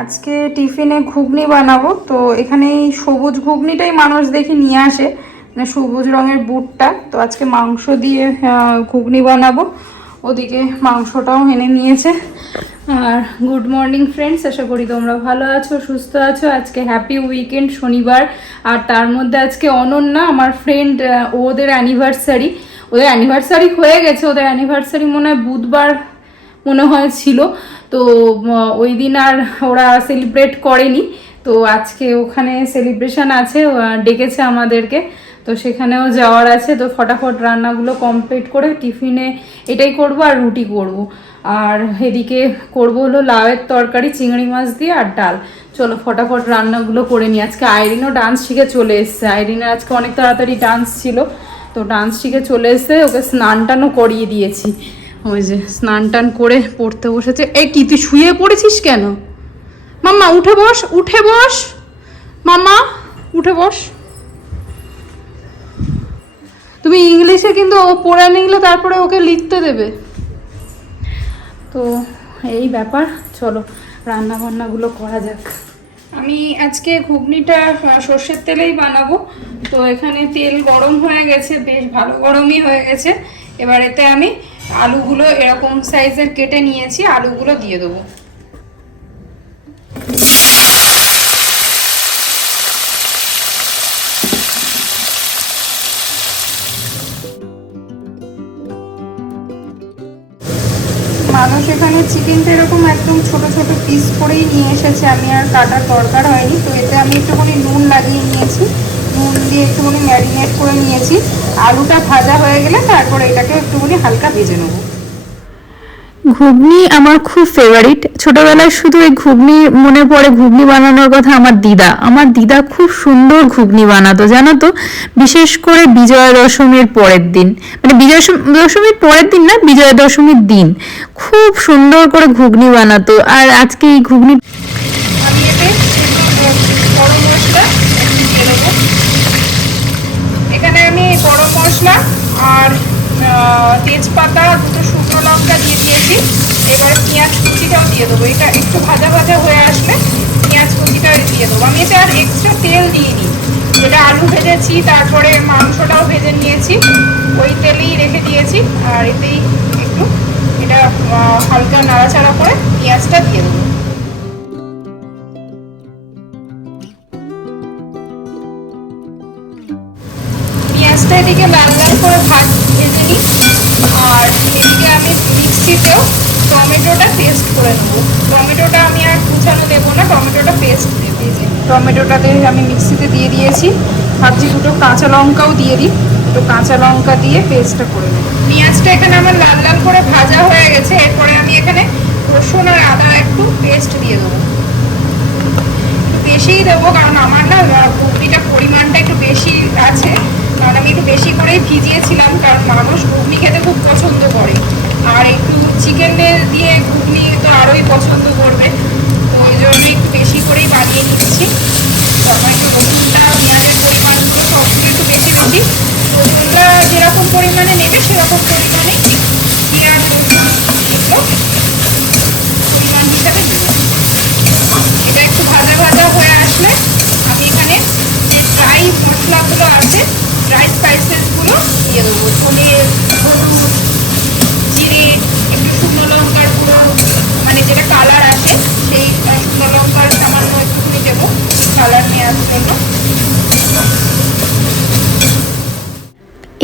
আজকে টিফিনে ঘুগনি বানাবো। তো এখানে এই সবুজ ঘুগনিটাই মানুষ দেখি নিয়ে আসে, মানে সবুজ রঙের বুটটা। তো আজকে মাংস দিয়ে ঘুগনি বানাবো। ওদিকে মাংসটাও এনে নিয়েছে। আর গুড মর্নিং ফ্রেন্ডস, আশা করি তোমরা ভালো আছো, সুস্থ আছো। আজকে হ্যাপি উইকেন্ড, শনিবার। আর তার মধ্যে আজকে অনন্যা আমার ফ্রেন্ড, ওদের অ্যানিভার্সারি হয়ে গেছে। ওদের অ্যানিভার্সারি মনে হয় বুধবার মনে হয় ছিল। তো ওই দিন আর ওরা সেলিব্রেট করেনি। তো আজকে ওখানে সেলিব্রেশন আছে, ডেকেছে আমাদেরকে। তো সেখানেও যাওয়ার আছে। তো ফটাফট রান্নাগুলো কমপ্লিট করে টিফিনে এটাই করব আর রুটি করব। আর এদিকে করব হলো লাউয়ের তরকারি চিংড়ি মাছ দিয়ে আর ডাল। চলো ফটাফট রান্নাগুলো করে নিই। আজকে আইরিনও ডান্স শিখে চলে এসছে। আইরিনের আজকে অনেক তাড়াতাড়ি ডান্স ছিল, তো ডান্স শিখে চলে এসছে। ওকে স্নান টানও করিয়ে দিয়েছি। ওই যে স্নান টান করে পড়তে বসেছে। এই কি তুই শুয়ে পড়েছিস কেন? মাম্মা উঠে বস, উঠে বস, মাম্মা উঠে বস। তুমি ইংলিশে কিন্তু ও পড়ে নিলে তারপরে ওকে লিখতে দেবে। তো এই ব্যাপার, চলো রান্না বান্নাগুলো করা যাক। আমি আজকে ঘুগনিটা সর্ষের তেলেই বানাবো। তো এখানে তেল গরম হয়ে গেছে, বেশ ভালো গরমই হয়ে গেছে। এবার এতে আমি আলুগুলো এরকম সাইজের কেটে নিয়েছি, আলুগুলো দিয়ে দেবো। মানুষ এখানে চিকেনটা এরকম একদম ছোট ছোট পিস করেই নিয়ে এসেছে, আমি আর কাটার দরকার হয়নি। তো এতে আমি একটুখানি নুন লাগিয়ে নিয়েছি, নুন দিয়ে একটুখানি ম্যারিনেট করে নিয়েছি। আলুটা ভাজা হয়ে গেলে তারপর এটাকে একটুখানি হালকা ভেজে নেবো। ঘুগনি আমার খুব ফেভারিট। ছোটবেলায় শুধু এই ঘুগনি মনে পড়ে, ঘুগনি বানানোর কথা। আমার দিদা খুব সুন্দর ঘুগনি বানাতো জানো তো, বিশেষ করে বিজয়া দশমীর পরের দিন, মানে দশমীর পরের দিন না, বিজয়া দশমীর দিন খুব সুন্দর করে ঘুগনি বানাতো। আর আজকে এই ঘুগনি আমি এতে গরম মশলা দিয়ে দেবো। এখানে আমি গরম মশলা আর তেজপাতা, দুটো শুকনো লঙ্কা দিয়ে দিয়েছি। এবারে পেঁয়াজ কুচিটাও দিয়ে দেবো। এটা একটু ভাজা ভাজা হয়ে আসলে পেঁয়াজ কুচিটা দিয়ে দেবো। আমি এটা আর এক্সট্রা তেল দিইনি, যেটা আলু ভেজেছি তারপরে মাংসটাও ভেজে নিয়েছি, ওই তেলেই রেখে দিয়েছি। আর এতেই একটু এটা হালকা নাড়াচাড়া করে পেঁয়াজটা দিয়ে দেবো। পেঁয়াজটা এদিকে লাল লাল করে ভেজে নিই। আর এদিকে আমি মিক্সিতেও টমেটোটা পেস্ট করে নেবো। টমেটোটা আমি আর কুচানো দেবো না, টমেটোটা পেস্ট দেবো। টমেটোটাতে আমি মিক্সিতে দিয়ে দিয়েছি। ভাবছি দুটো কাঁচা লঙ্কাও দিয়ে দিই, দুটো কাঁচা লঙ্কা দিয়ে পেস্টটা করে নেবো। পেঁয়াজটা এখানে আমার লাল লাল করে ভাজা হয়ে গেছে। এরপরে আমি এখানে রসুন আর আদা একটু পেস্ট দিয়ে দেবো। একটু বেশিই দেবো, কারণ আমার না ঘুগনিটা পরিমাণটা একটু বেশি আছে। কারণ আমি একটু বেশি করেই ভিজিয়েছিলাম, কারণ মানুষ ঘুগনি খেতে খুব পছন্দ করে। আর একটু চিকেন দিয়ে ঘুগনি তো আরোই পছন্দ করবে। তো ওই জন্য একটু বেশি করেই বানিয়ে নিচ্ছি। তারপর একটু রসুনটা, পেঁয়াজের পরিমাণগুলো সবগুলো একটু বেশি বেশি। রসুনটা যেরকম পরিমাণে নেবে সেরকম পরিমাণে পেঁয়াজ, রসুন এগুলো পরিমাণ হিসাবে দেবো। এটা একটু ভাজা ভাজা হয়ে আসলে আমি এখানে যে ড্রাই মশলাগুলো আছে, ড্রাই স্পাইসেসগুলো দিয়ে দেবো। ধনে, হলুদ, জিরে, একটু শুকনো লঙ্কার গুঁড়ো, মানে যেটা কালার আসে সেই শুকনো লঙ্কার সামান্য একটুখানি দেবো কালার নেওয়ার জন্য।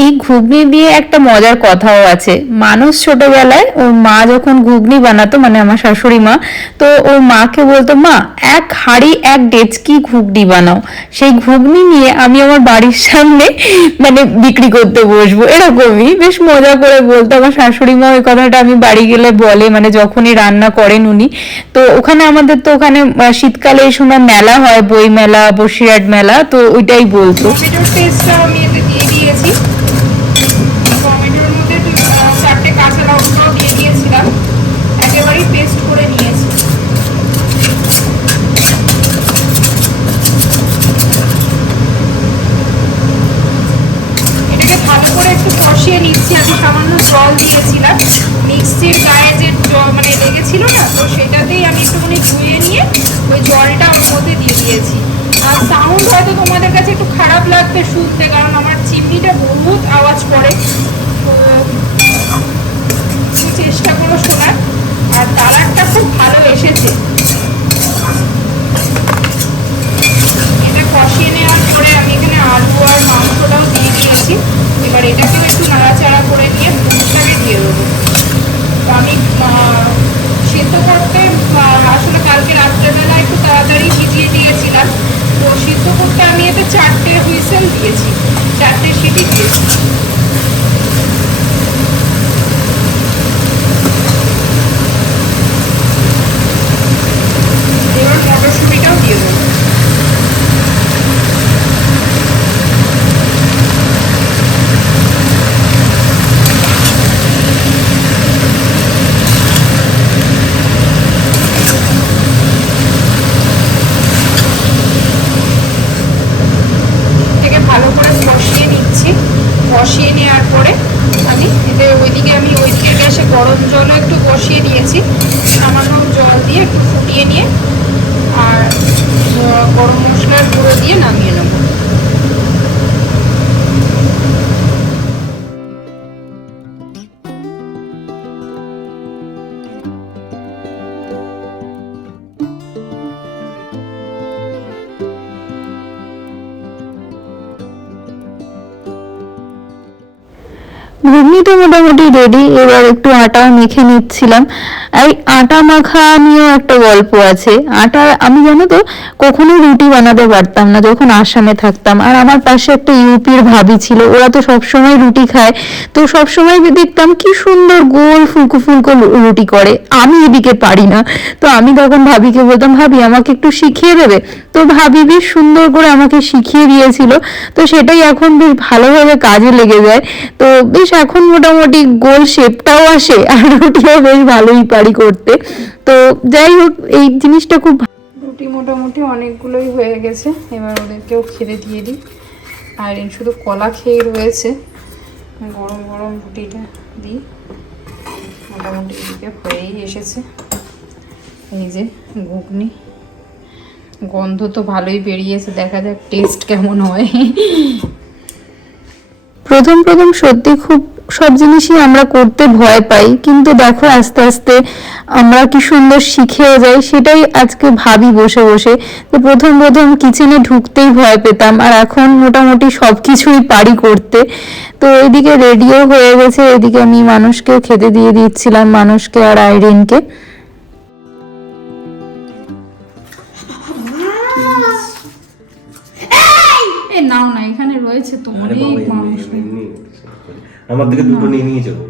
এই ঘুগনি দিয়ে একটা মজার কথাও আছে। মানুষ ছোটবেলায় ওর মা যখন ঘুগনি বানাতো, মানে আমার শাশুড়ি মা, তো ওর মাকে বলতো, মা এক হাঁড়ি এক ডেচকি ঘুগনি বানাও। সেই ঘুগনি নিয়ে আমি আমার বাড়ির সামনে মানে বিক্রি করতে বসবো, এরকমই বেশ মজা করে বলতো আমার শাশুড়ি মা। ওই কথাটা আমি বাড়ি গেলে বলে, মানে যখনই রান্না করেন উনি। তো ওখানে আমাদের তো ওখানে শীতকালে এই সময় মেলা হয়, বই মেলা, বসিরহাট মেলা, তো ওইটাই বলতো। টমেটোর পেস্টটা আমি এতে দিয়ে দিয়েছি। টমেটোর মধ্যে 4টে কাঁচা লঙ্কাও দিয়ে দিয়েছিলাম, একেবারেই পেস্ট করে নিয়েছি। এটাকে ভালো করে একটু কষিয়ে নিচ্ছি। আমি সামান্য জল দিয়েছিলাম, মিক্সির গায়ে যে তো সেটাতেই আমি একটুখানি ধুয়ে নিয়ে ওই জলটা ওর মধ্যে দিয়ে দিয়েছি। আর সাউন্ড হয়তো তোমাদের কাছে একটু খারাপ লাগবে শুনতে, কারণ আমার চিমনিটা বহুত আওয়াজ করে, তো একটু চেষ্টা করো শোনার। আর কালারটা খুব ভালো এসেছে। এটা কষিয়ে নেওয়ার পরে আমি এখানে আলু আর মাংসটাও দিয়ে দিয়েছি। এবার এটাকেও একটু নাড়াচাড়া করে নিয়ে দুধটাকে দিয়ে দেবো। তো আমি সেদ্ধ করতে আসলে কালকে রাত্রেবেলা একটু তাড়াতাড়ি ভিজিয়ে দিয়েছিলাম, তো সিদ্ধ করতে আমি এতে 4টে হুইসেল দিয়েছি, 4টে সিটি দিয়েছি। এবার মটরশুঁটিটাও দিয়ে দেবো। ভালো করে কষিয়ে নিচ্ছি। কষিয়ে নেওয়ার পরে আমি ওইদিকে গ্যাসে গরম জলও একটু বসিয়ে দিয়েছি, সামান্য জল দিয়ে একটু ফুটিয়ে নিয়ে আর গরম মশলার গুঁড়ো দিয়ে নামিয়ে নেব। ঘুগনিটা মোটামুটি রেডি। এবার একটু আটা মেখে নিচ্ছিলাম। এই আটা মাখা নিয়েও একটা গল্প আছে। আটা আমি জানো তো কখনো রুটি বানাতে পারতাম না যখন আসামে থাকতাম। আর আমার পাশে একটা ইউপির ভাবি ছিল, ওরা তো সবসময় রুটি খায়, তো সবসময় দেখতাম কি সুন্দর গোল ফুলকো ফুলকো রুটি করে, আমি এদিকে পারি না। তো আমি তখন ভাবিকে বলতাম, ভাবি আমাকে একটু শিখিয়ে দেবে? তো ভাবি বেশ সুন্দর করে আমাকে শিখিয়ে দিয়েছিল। তো সেটাই এখন বেশ ভালোভাবে কাজে লেগে যায়। তো বেশ এখন মোটামুটি গোল শেপটাও আসে আর রুটিও বেশ ভালোই পারি করতে। তো যাই হোক, এই জিনিসটা খুব রুটি মোটামুটি অনেকগুলোই হয়ে গেছে। এবার ওদেরকেও খেতে দিয়ে দিই। আর শুধু কলা খেয়ে রয়েছে, গরম গরম রুটিটা দিই। মোটামুটি এদিকে হয়েই এসেছে। এই যে ঘুগনি, গন্ধ তো ভালোই বেরিয়েছে, দেখা যাক টেস্ট কেমন হয়। প্রথম প্রথম সত্যি খুব সব জিনিসই আমরা করতে ভয় পাই, কিন্তু দেখো আস্তে আস্তে আমরা কি সুন্দর শিখেও যাই। সেটাই আজকে ভাবি বসে বসে, তো প্রথম প্রথম কিচেনে ঢুকতেই ভয় পেতাম, আর এখন মোটামুটি সব কিছুই পারি করতে। তো এদিকে রেডিও হয়ে গেছে। এদিকে আমি মানুষকেও খেতে দিয়ে দিচ্ছিলাম, মানুষকে আর আইরিনকে। নাও না, এখানে রয়েছে তো অনেক মাংস। আমার থেকে দুটো নিয়ে নিয়ে যাবো।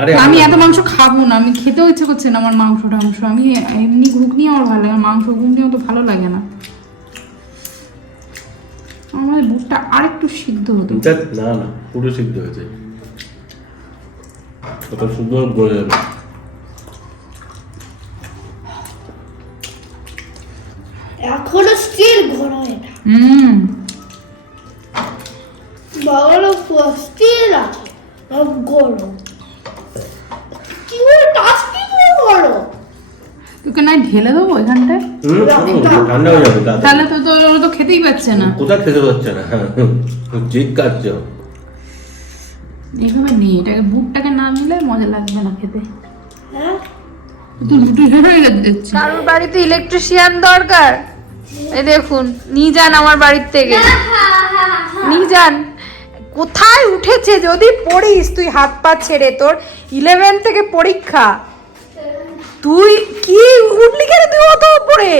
আরে আমি এত মাংস খাবো না, আমি খেতেও ইচ্ছে করছে না আমার মাংস টাংস। আমি এমনি ঘুগনি আমার ভালো লাগে, মাংস ঘুগনি অত ভালো লাগে না। আমার বুটটা আরেকটু সিদ্ধ হতো। না না, পুরো সিদ্ধ হয়েছে, কত সুন্দর গলে যাবে। এখনো স্টিল গরম এটা। বাবারও স্টিল আছে গরম। কি করে টাস্কি করো? তোকে না ঢেলে দেবো এখানটায়, ঠান্ডা হয়ে যাবে। তাহলে তো ওরা তো খেতেই পাচ্ছে না। কোথায় খেতে পাচ্ছে না? ঠিক কাজ। এইভাবে নেই, এটাকে বুটটাকে না নিলে মজা লাগবে না খেতে। হ্যাঁ, কারোর বাড়িতে ইলেকট্রিশিয়ান দরকার, এই দেখুন নিয়ে যান আমার বাড়ির থেকে, নিয়ে যান। কোথায় উঠেছে যদি পড়িস তুই, হাত পা ছেড়ে। তোর 11 থেকে পরীক্ষা, তুই কি উঠলি কেন? তুই অত উপরে,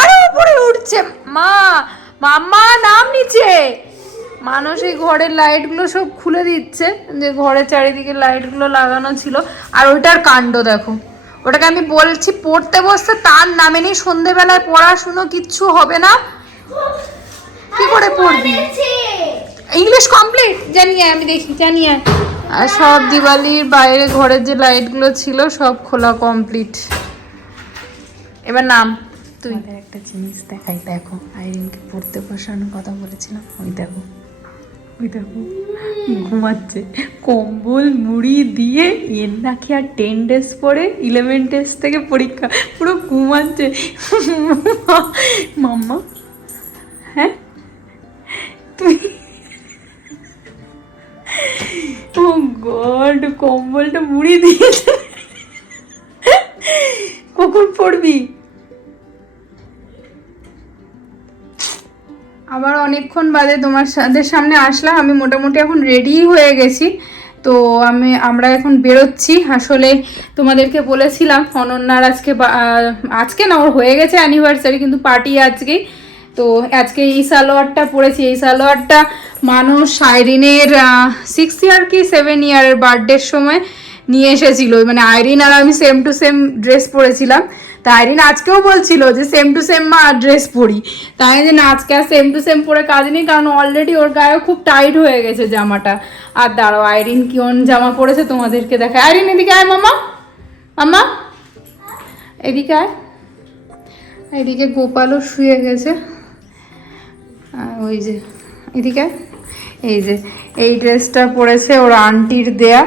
আরো উপরে উঠছে। মাম্মা নাম নিচে। মানুষ এই ঘরের লাইটগুলো সব খুলে দিচ্ছে, যে ঘরের চারিদিকে লাইটগুলো লাগানো ছিল। আর ওইটার কাণ্ড দেখো, ওটাকে আমি বলছি পড়তে বসতে, তার নামেনি। সন্ধেবেলায় পড়াশুনো কিচ্ছু হবে না, কি করে পড়বি? ইংলিশ কমপ্লিট জানিয়ে আমি দেখি, জানিয়ে। আর সব দিওয়ালির বাইরে ঘরের যে লাইটগুলো ছিল সব খোলা কমপ্লিট। এবার নাম তুই। একটা জিনিস দেখাই, দেখো আইরিনকে পড়তে বসানোর কথা বলেছিলাম, ওই দেখো ওই দেখো ঘুমাচ্ছে, কম্বল মুড়ি দিয়ে। এর নাকি আর 10 ডেজ পরে 11 ডেজ থেকে পরীক্ষা, পুরো ঘুমাচ্ছে। মাম্মা হ্যাঁ তুই, ও গড, কম্বলটা মুড়ি দিয়েছে। কখন পড়বি? আবার অনেকক্ষণ বাদে তোমাদের সামনে আসলাম। আমি মোটামুটি এখন রেডি হয়ে গেছি। তো আমরা এখন বেরোচ্ছি। আসলে তোমাদেরকে বলেছিলাম অনন্যার আজকে না, ওর হয়ে গেছে অ্যানিভার্সারি, কিন্তু পার্টি আজকেই। তো আজকে এই সালোয়ারটা পরেছি। এই সালোয়ারটা মানুষ আইরিনের 6 ইয়ার কি 7 ইয়ারের বার্থডের সময় নিয়ে এসেছিল। মানে আইরিন আর আমি সেম টু সেম ড্রেস পরেছিলাম। তা আইরিন আজকেও বলছিল যে সেম টু সেম মা ড্রেস পরি। তাই যে না, আজকে আর সেম টু সেম পরে কাজ নেই, কারণ অলরেডি ওর গায়ে খুব টাইট হয়ে গেছে জামাটা। আর দাঁড়াও, আইরিন কোন জামা পরেছে তোমাদেরকে দেখায়। আইরিন এদিকে আয় মামা, মামা এদিকে আয়। এদিকে গোপালও শুয়ে গেছে। ওই যে এদিকে, এই যে এই ড্রেসটা পরেছে ওর আন্টির দেয়া,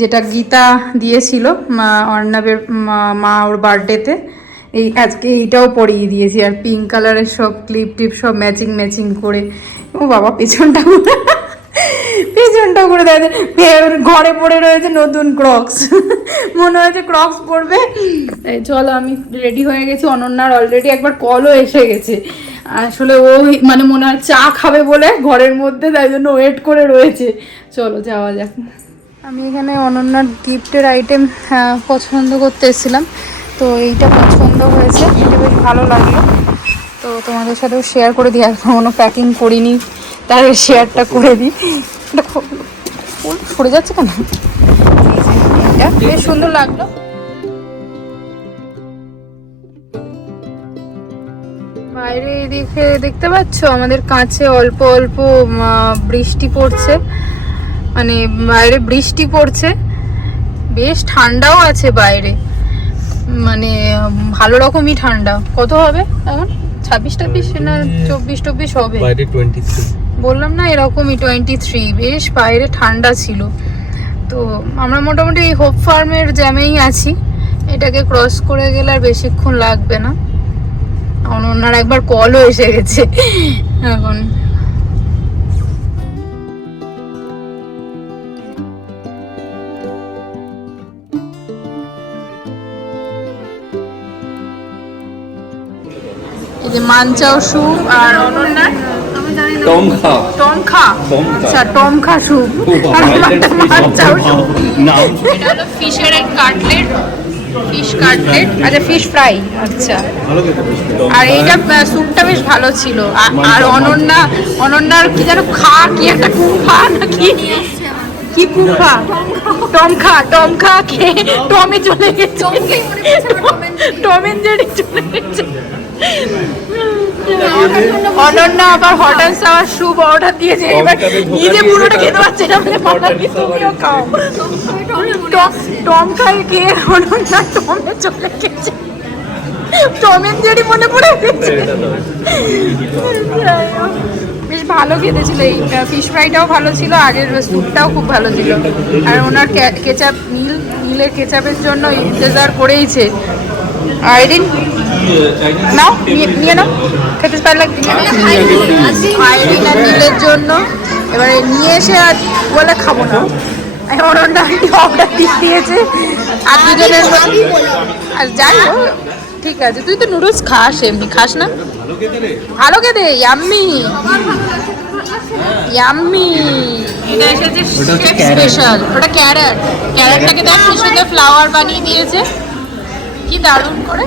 যেটা গীতা দিয়েছিল অর্ণবের মা ওর বার্থডেতে। আজকে এইটাও পরিয়ে দিয়েছি। আর পিঙ্ক কালারের সব ক্লিপ টিপ সব ম্যাচিং করে। ও বাবা, পেছনটা করে দেয়। ঘরে পড়ে রয়েছে নতুন ক্রক্স, মনে হয়েছে ক্রক্স পরবে। চলো, আমি রেডি হয়ে গেছি। অনন্যার অলরেডি একবার কলও এসে গেছে। আসলে ও মানে মনে হয় চা খাবে বলে ঘরের মধ্যে, তাই জন্য ওয়েট করে রয়েছে। চলো যাওয়া যাক। আমি এখানে অনন্যার গিফটের আইটেম পছন্দ করতে এসেছিলাম। তো এইটা পছন্দ হয়েছে, এটা বেশ ভালো লাগলো। তো তোমাদের সাথেও শেয়ার করে দিই। এখনো প্যাকিং করিনি, তার শেয়ারটা করে দিই। এটা ফুল সরে যাচ্ছে কেন? এটা বেশ সুন্দর লাগলো। বাইরে এদিকে দেখতে পাচ্ছ আমাদের কাছে অল্প অল্প বৃষ্টি পড়ছে। মানে বাইরে বৃষ্টি পড়ছে, বেশ ঠান্ডাও আছে বাইরে। মানে ভালো রকমই ঠান্ডা। কত হবে এখন? 26-26 না 24-24 হবে। বাইরে 23। বললাম না, এরকমই 23। বেশ বাইরে ঠান্ডা ছিল। তো আমরা মোটামুটি এই হোপ ফার্মের জ্যামেই আছি। এটাকে ক্রস করে গেলে আর বেশিক্ষণ লাগবে না। অনন্যার একবার কলও এসে গেছে এখন। এই যে মানচাও স্যুপ আর অনন্যার টমখা। আচ্ছা, টমখা স্যুপ আর মানচাও স্যুপ। এটা হলো ফিশের কাটলেট, ফিশ কাটলেট, আচ্ছা ফিশ ফ্রাই। আচ্ছা, আর এইটা স্যুপটা বেশ ভালো ছিল। আর অনন্যার কি যেন কি একটা কুম্ফা নাকি কি কুম্ফা, টমখা খেয়ে টমে চলে গেছে, টম এন্ড জেরি চলে গেছে। অনন্যা আবার hot and sour soup order দিয়েছে। এবার নিজে পুরোটা খেতে পারছে না, মানে তুমিও খাও। টম খাই গিয়ে অনন্যা টমে চলে গেছে, টম এন্ড জেরি মনে পড়ে গেছে। বেশ ভালো খেতে ছিল। এই ফিশ ফ্রাইটাও ভালো ছিল, আগের স্যুপটাও খুব ভালো ছিল। আর ওনার কেচাপ, নীলের কেচাপের জন্য ইন্তজার করেইছে। আইরিন নাও, নিয়ে নাও, খেতে পারলে আইরিন আর নীলের জন্য। এবারে নিয়ে এসে আর বলে খাবো না, অনন্যা অর্ডার দিয়েছে। আর দুজনের আর যাই হোক, ঠিক আছে। তুই তো নুডলস খাস, এমনি খাস না? ভালো খেতে, ইয়াম্মি ইয়াম্মি। এটা এসেছে শেফ স্পেশাল। ওটা ক্যারেটটাকে দেখ কি সুন্দর ফ্লাওয়ার বানিয়ে দিয়েছে, কি দারুণ করে।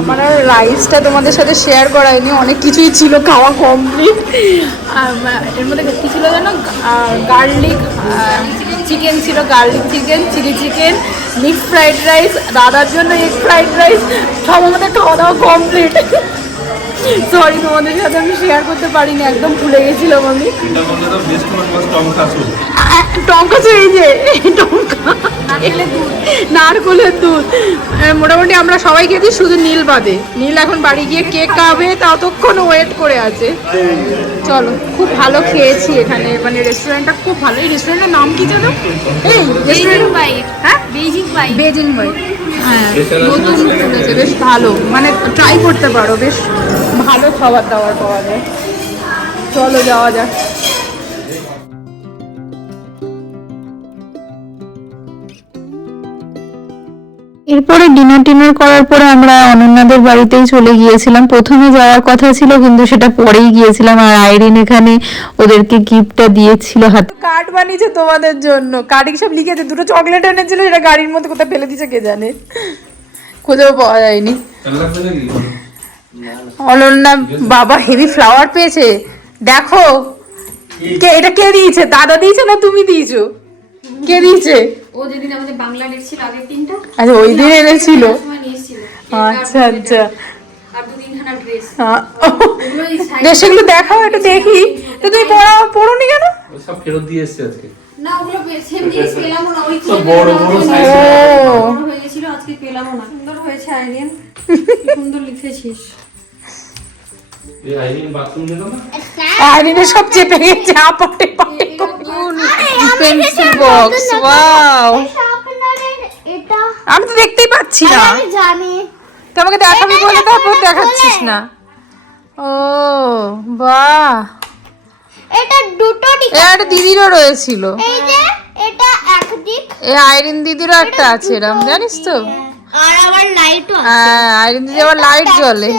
আমার আর রাইসটা তোমাদের সাথে শেয়ার করাইনি, অনেক কিছুই ছিল, খাওয়া কমপ্লিট। এর মধ্যে কী ছিল যেন, গার্লিক চিকেন ছিল, garlic chicken, chilli chicken, mixed fried rice, দাদার জন্য এগ ফ্রাইড রাইস, সব আমাদের খাওয়া দাওয়া কমপ্লিট। সরি, তোমাদের সাথে আমি শেয়ার করতে পারিনি, একদম ভুলে গেছিলাম আমি। এটা বললে তো বেস্ট মাছ টঙ্কা ছিল। টঙ্কা তো এই যে টঙ্কা, নারকলের দুধ। মোটামুটি আমরা সবাই খেয়েছি, শুধু নীল বাদে। নীল এখন বাড়ি গিয়ে কেক খাবে, ততক্ষণ ওয়েট করে আছে। চলো, খুব ভালো খেয়েছি এখানে, মানে রেস্টুরেন্টটা খুব ভালো। এই রেস্টুরেন্টের নাম কি জানো? এই রেস্টুরেন্ট হ্যাঁ, বেজিং বাই। হ্যাঁ, নতুন খুলেছে, বেশ ভালো, মানে ট্রাই করতে পারো, বেশ ভালো খাবার দাবার পাওয়া যায়। চলো যাওয়া যাক। এরপরে ডিনার করার পরে আমরা অনন্যাদের বাড়িতেই চলে গিয়েছিলাম। প্রথমে যাওয়ার কথা ছিল, কিন্তু সেটা পরেই গিয়েছিলাম। আর আইরিন এখানে ওদেরকে গিফটটা দিয়েছিল হাতে। কার্ড বানিয়েছে তোমাদের জন্য, কার্ডে সব লিখেছে। দুটো চকলেট এনেছিল, সেটা গাড়ির মধ্যে কোথায় ফেলে দিয়েছে কে জানে, খুঁজেও পাওয়া যায়নি। অনন্যা বাবা হেভি ফ্লাওয়ার পেয়েছে, দেখো। এটা কে দিয়েছে? দাদা দিয়েছে না তুমি দিয়েছো? কে দিয়েছে? ও যেদিন আমাদের বাংলা ছিল আগের দিনটা, আচ্ছা, ওই দিন এনেছিল। সময় নিয়েছিল। আচ্ছা আচ্ছা, আর দুদিনখানা ড্রেস। বেশ, সেগুলো দেখাও, একটু দেখি। তো তুমি পড়োনি কেন? ওই সব ফেরত দিয়ে এসেছে আজকে। না, ওগুলো সেম জিনিস পেলামও না, ওই সব বড় বড় সাইজ। বড় হয়ে গেছিল, আজকে পেলামও না। সুন্দর হয়েছে আইরিন, সুন্দর লিখেছিস। এই আইরিন বাথরুম যেত না? আইরিনের সব চেপে গেছে, আপটে পাটে। Pencil box, wow! এটা আমি তো দেখতেই পাচ্ছি না। আমি জানি। তোমাকে দেখাবি বলে তারপর দেখাচ্ছিস না। ও বাহ, এটা দুটো দিক। এটা দিদিরও রয়েছিল। এই যে এটা একদিক, এই আইরিন দিদিরও একটা আছে এরম, জানিস তো? আর আবার লাইটও আছে। হ্যাঁ, আইরিন দিদি আবার লাইট জ্বলে।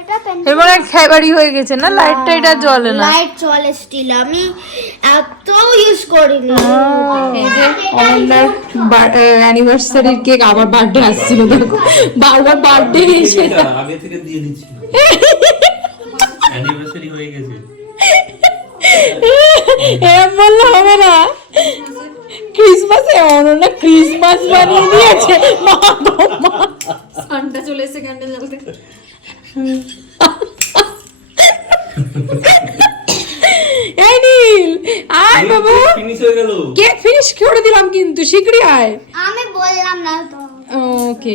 এটা পেন্সিল এরপর এক খেবাড়ি হয়ে গেছে না, লাইটটা এটা জ্বলে না। লাইট চলে স্টিল, আমি এত ইউজ করিনি। এই যে অনন্যার অ্যানিভার্সারির কেক, আবার বার্থডে আসছিল, দেখো বারবার বার্থডে এসে। আগে থেকে দিয়ে দিচ্ছি, অ্যানিভার্সারি হয়ে গেছে। এরম বললে হবে না। ক্রিসমাসে অনন্যা ক্রিসমাস বানিয়ে দিয়েছে। মা গো মা, সানটা চলে এসে ক্যান্ডেল জ্বালতে। এই নীল, আয় বাবু। ফিনিশ হয়ে গেল। কেক ফিনিশ করে দিলাম, কিন্তু শীঘ্রই আয়। আমি বললাম না তো। ওকে।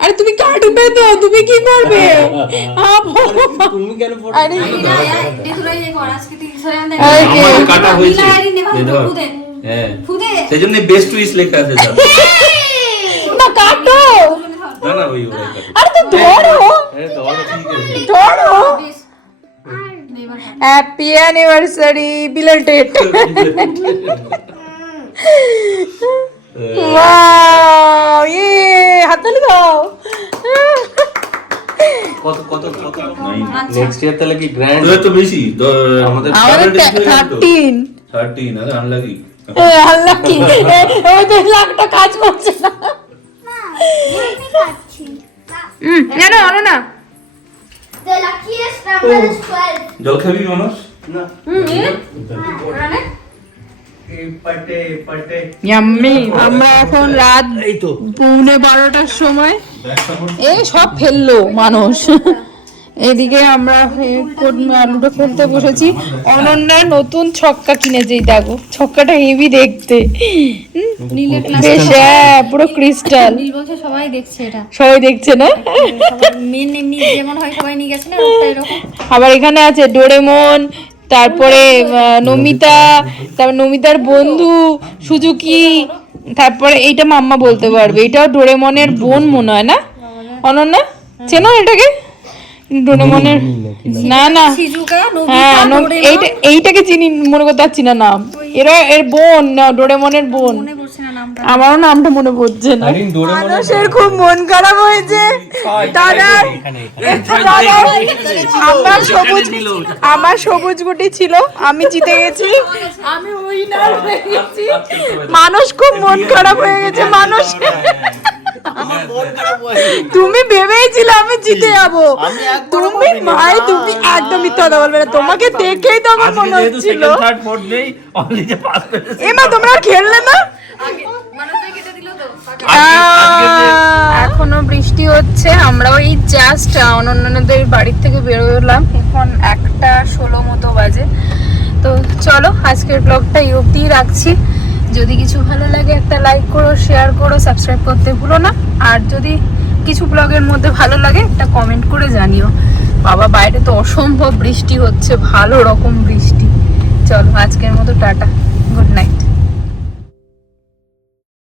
আরে তুমি কাটবে তো, তুমি কি করবে? তুমি কেন পড়ো? আরে এগুলাই যে কর, আজকে 300 টাকা Okay. আমার কাটা হয়েছে। আইরিন নেবা দে দাও। ফুদে হ্যাঁ, ফুদে। সেজন্য বেস্ট উইশ লেখা আছে স্যার। না কাটো। না না, ওই ওই কাটো। আরে তো ধরো, হ্যাঁ, তো ঠিক আছে। ধরো। Happy anniversary belated. ওয়াও, হাততালি দাও। কত কত কত? নেক্সট ইয়ার তাহলে কি গ্র্যান্ড? তো বেশি তো আমাদের আমাদের 13। 13 আরে আনলাকি। আল্লাহ কি, ওই 2 লাখটা কাজ করছে না। আমি খাচ্ছি। না অনো না। The luckiest number is 12. জল খাবি মানুষ? না। ইয়াম্মি। আমরা এখন রাত 11:15টার সময় এই সব ফেললো মানুষ। এদিকে আমরা আলুটা ফেলতে বসেছি। অনন্যার নতুন ছক্কা কিনেছি, দেখো ছক্কাটা হেভি দেখতে, বেশ পুরো ক্রিস্টাল। বলছে সবাই দেখছে এটা, সবাই দেখছে না? মেন এমনি যেমন হয় সবাই নিয়ে গেছে না, ওটা এরকম। আবার এখানে আছে ডোরেমন, তারপরে নমিতা, তারপর নমিতার বন্ধু সুজুকি, তারপরে এইটা মাম্মা বলতে পারবে, এটাও ডোরেমনের বোন মনে হয় না অনন্যা? চেনো এটাকে? ডোরেমনের না না, শিজুকা, হ্যাঁ নোবিতা, এইটাকে চিনি, মনে করতে পারছি না নাম। এর বোন না, ডোরেমনের বোন। মনে করছে না নামটা। আমারও নামটা মনে পড়ছে না। মানুষের খুব মন খারাপ হয়েছে। আমার সবুজ গুটি ছিল, আমি জিতে গেছি, আমি উইনার হয়ে গেছি। মানুষ খুব মন খারাপ হয়ে গেছে। মানুষ, তুমি ভেবেছিলে আমি জিতে যাবো? তুমি ভাই, তুমি একদম মিথ্যা কথা বলবে না। তোমাকে দেখেই তো আমার মনে হচ্ছিল। এমা তোমরা আর খেললে না? এখনো বৃষ্টি বৃষ্টি হচ্ছে। আমরাও এই জাস্ট অনন্যদের বাড়ির থেকে বেরোলাম, এখন 1:16 মতো বাজে। তো চলো আজকের ব্লগটা এই অবধিই রাখছি। যদি কিছু ভালো লাগে একটা লাইক করো, শেয়ার করো, সাবস্ক্রাইব করতে ভুলো না। আর যদি কিছু ব্লগের মধ্যে ভালো লাগে একটা কমেন্ট করে জানিও। বাবা বাইরে তো অসম্ভব বৃষ্টি হচ্ছে, ভালো রকম বৃষ্টি। চলো আজকের মতো টাটা, গুড নাইট।